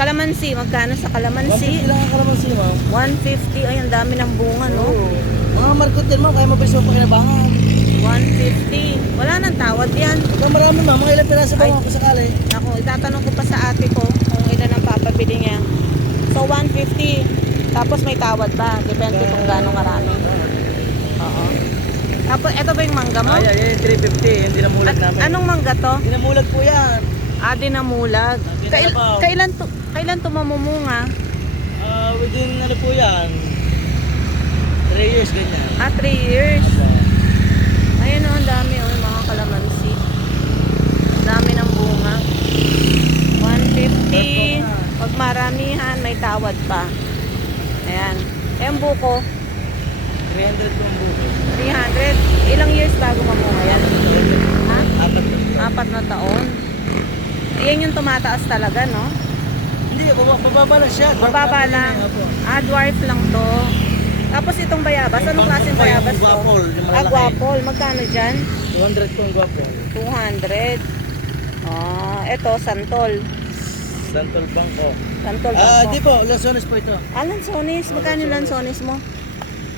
Kalamansi, magkano sa kalamansi? 150 lang ang kalamansi, ma'am. 150. Ay, ang dami ng bunga, no? Oo. Mga markot din, ma'am. Kaya mabilis mo pakinabangan. 150. Wala nang tawad yan. Ito marami, ma'am. Mga ilang piraso ma'am, kung sakali? Ako, itatanong ko pa sa ate ko kung ilan ang papabili niya. So, 150. Tapos may tawad ba? Depende kung gaano karami. Oo. Tapos, ito ba yung mangga mo? Ay, ay, ay, 350. Yung dinamulag At- namin. anong mangga to? Dinamulag po yan. Ah, dinamulag. Ah, Kail, dinabaw. kailan to, kailan to mamumunga? Ah, within ano po yan? 3 years, ganyan. Ah, 3 years. Ayun oh, ang dami oh, mga kalamansi. Ang dami ng bunga. 150. Pag maramihan, may tawad pa. Ayan. Ayan buko, 300 po buko. 300. Ilang years bago mamunga yan? Ha? Apat na po. Apat na taon. Ayan yung tumataas talaga, no? Hindi, baba, bababa lang siya. Mababa lang. opo. Ah, dwarf lang to. Tapos itong bayabas, anong klaseng bangko, bayabas to? guwapol, yung Ah, guwapol. Magkano dyan? 200 po ang guwapo. 200. Ah, ito, santol. Santol Bangko. Santol Ah, bangko. di po, Lanzones po ito. Ah, lansones. Magkano yung lansones mo?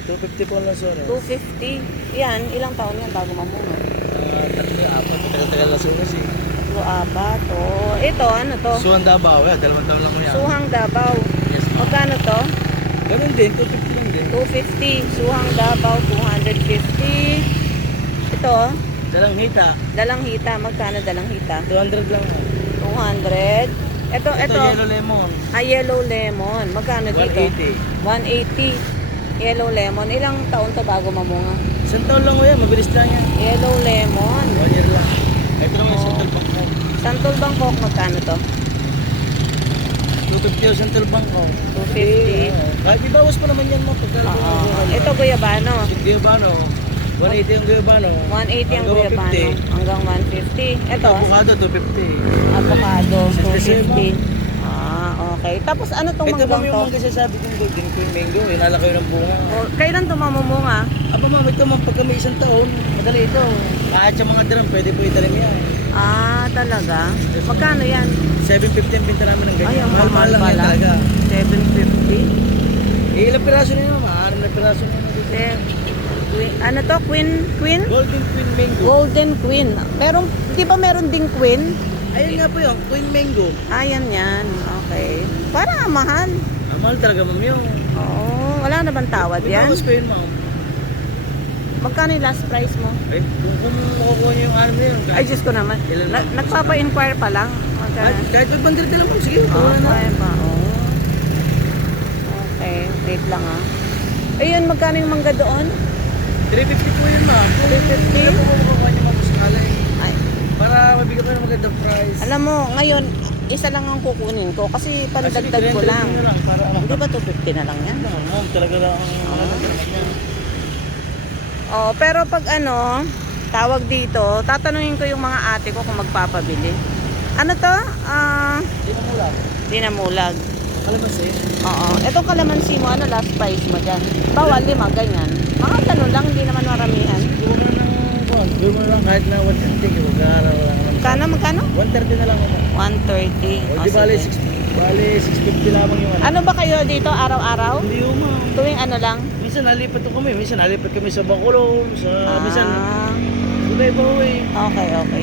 250 po ang Lanzones. 250. Yan, ilang taon yan bago mamunga? Ah, tatlo, apat, matagal-tagal Lanzones eh. Tatlo, apat. Oh, ito, ano to? Suwan Davao, eh, dalawang taon lang mo yan. Suhang Davao. Yes, ma'am. Magkano to? Ganun din, 250 lang din. 250. Suhang Davao, 250. Ito, Dalang hita, dalang hita. Magkano dalang hita? 200 lang. ma'am. 200. Ito, Ito, ito. yellow lemon, Ah, yellow lemon. Magkano dito? 180. 180. Yellow lemon. Ilang taon to bago mamunga? Isang taon lang mo yan, mabilis lang yan. Yellow lemon. One year lang. Ito naman yung. Central Bank mo. Santol Bangkok, magkano to? 250 yung Central Bank mo. 250. Kahit ibawas pa naman yan mo. Pagka Oo. Ito, guyabano. Guyabano, 180 yung Guyabano. 180 ang guyabano. 150. Hanggang 150. Ito, Avocado, 250. avocado, 67. 250. Okay. Tapos ano tong Ito manggang yung to? mangga sasabi kong golden queen mango. Inala kayo ng bunga. O, Kailan to mamumunga? Aba ma'am, ito ma'am, pagka may isang taon, madali ito. Kahit sa mga drum, pwede po italim yan. Ah, talaga? Magkano yan? 750 ang pinta namin ng ganyan. Ay, ang mahal lang yan pala. talaga. 750? Eh, ilang piraso nyo ma'am? Aram na piraso nyo. Eh, queen- ano to? Queen? Queen? Golden queen mango. Golden Queen. Pero, di ba meron ding Queen? Ayun nga po yun, queen mango. Ayan yan. Okay. Ang mahal. Ang mahal talaga ma'am yun. Oo. Wala na bang tawad May yan? bawas pa yun ma'am. Magkano yung last price mo? Eh, kung, kung makukuha nyo yung aram na yun. Ay, Diyos ko naman. Ilan Na, lang? nagpapa-inquire pa lang. Magkano? Kahit, kahit 500 na lang ma'am, sige. Ah, kuha na. kaya pa. Oo. Okay. Wait lang ah. Ayun, magkano yung mangga doon? 350 po yun ma'am. 350? Makukuha nyo ma'am sa skala eh. Ay, Para mabigyan ko ng magandang price. alam mo, ngayon, isa lang ang kukunin ko kasi pandagdag ko lang. Lang para ano. Hindi ba 250 na lang yan? Ma'am, talaga lang ang ano na niya. Oh, pero pag ano, tawag dito, tatanungin ko yung mga ate ko kung magpapabili. Ano to? Ah, Hindi na mula. dinamulag. Kalamansi. Oo. Itong kalamansi mo, ano last price mo dyan? Bawal, lima, ganyan. Mga ganun lang, hindi naman maramihan. Gawin Gawin mo lang kahit na 150. Mag-aaral lang. Magkano, magkano? 130 na lang ako. 130. O di bali. 6, bali 650 lamang yung ano. Ano ba kayo dito araw-araw? Hindi yung ma'am. Tuwing ano lang? Minsan nalipat kami. Minsan nalipat kami sa Bacolod. Sa, Minsan, Ah, iba-iba eh. okay, okay.